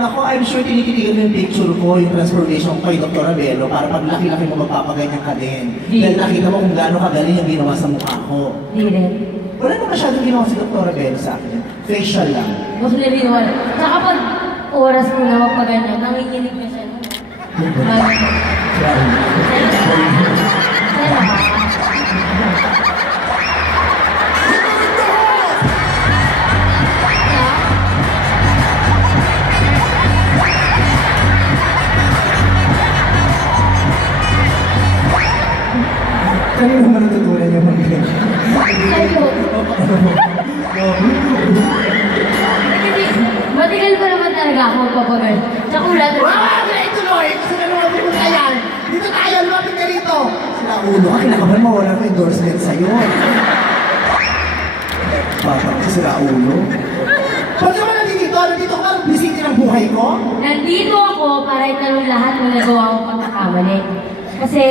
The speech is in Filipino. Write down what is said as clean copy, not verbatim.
Naku, I'm sure tinititigan mo yung picture ko, yung transformation ko kay Dr. Abelo para pag laki-laki mo magpapaganyan ka din. Dahil nakita mo kung gaano kagaling yung ginawa sa mukha ko. Di rin. Wala na masyadong ginawa si Dr. Abelo sa akin. Facial lang. Mas na rin wala. Tsaka pag oras mo na magpaganyan, nanginginig na siya. Kanino naman natutunan niyo mag-ganyan? Sa'yo. Kasi, matigal pa naman talaga ako magpapagal. Tsaka ulat. Wala na ituloy! Kasi naman mo na yan! Dito tayo! Lumapit ka rito! Sila ulo ka, kinakaman mawala ko endorsement sa'yo. Bakit kasi sila ulo? Ba't naman nandito? Nandito ka parang bisiti ng buhay ko? Nandito ako para itanong lahat ng nagawa ko pagkakamali. Kasi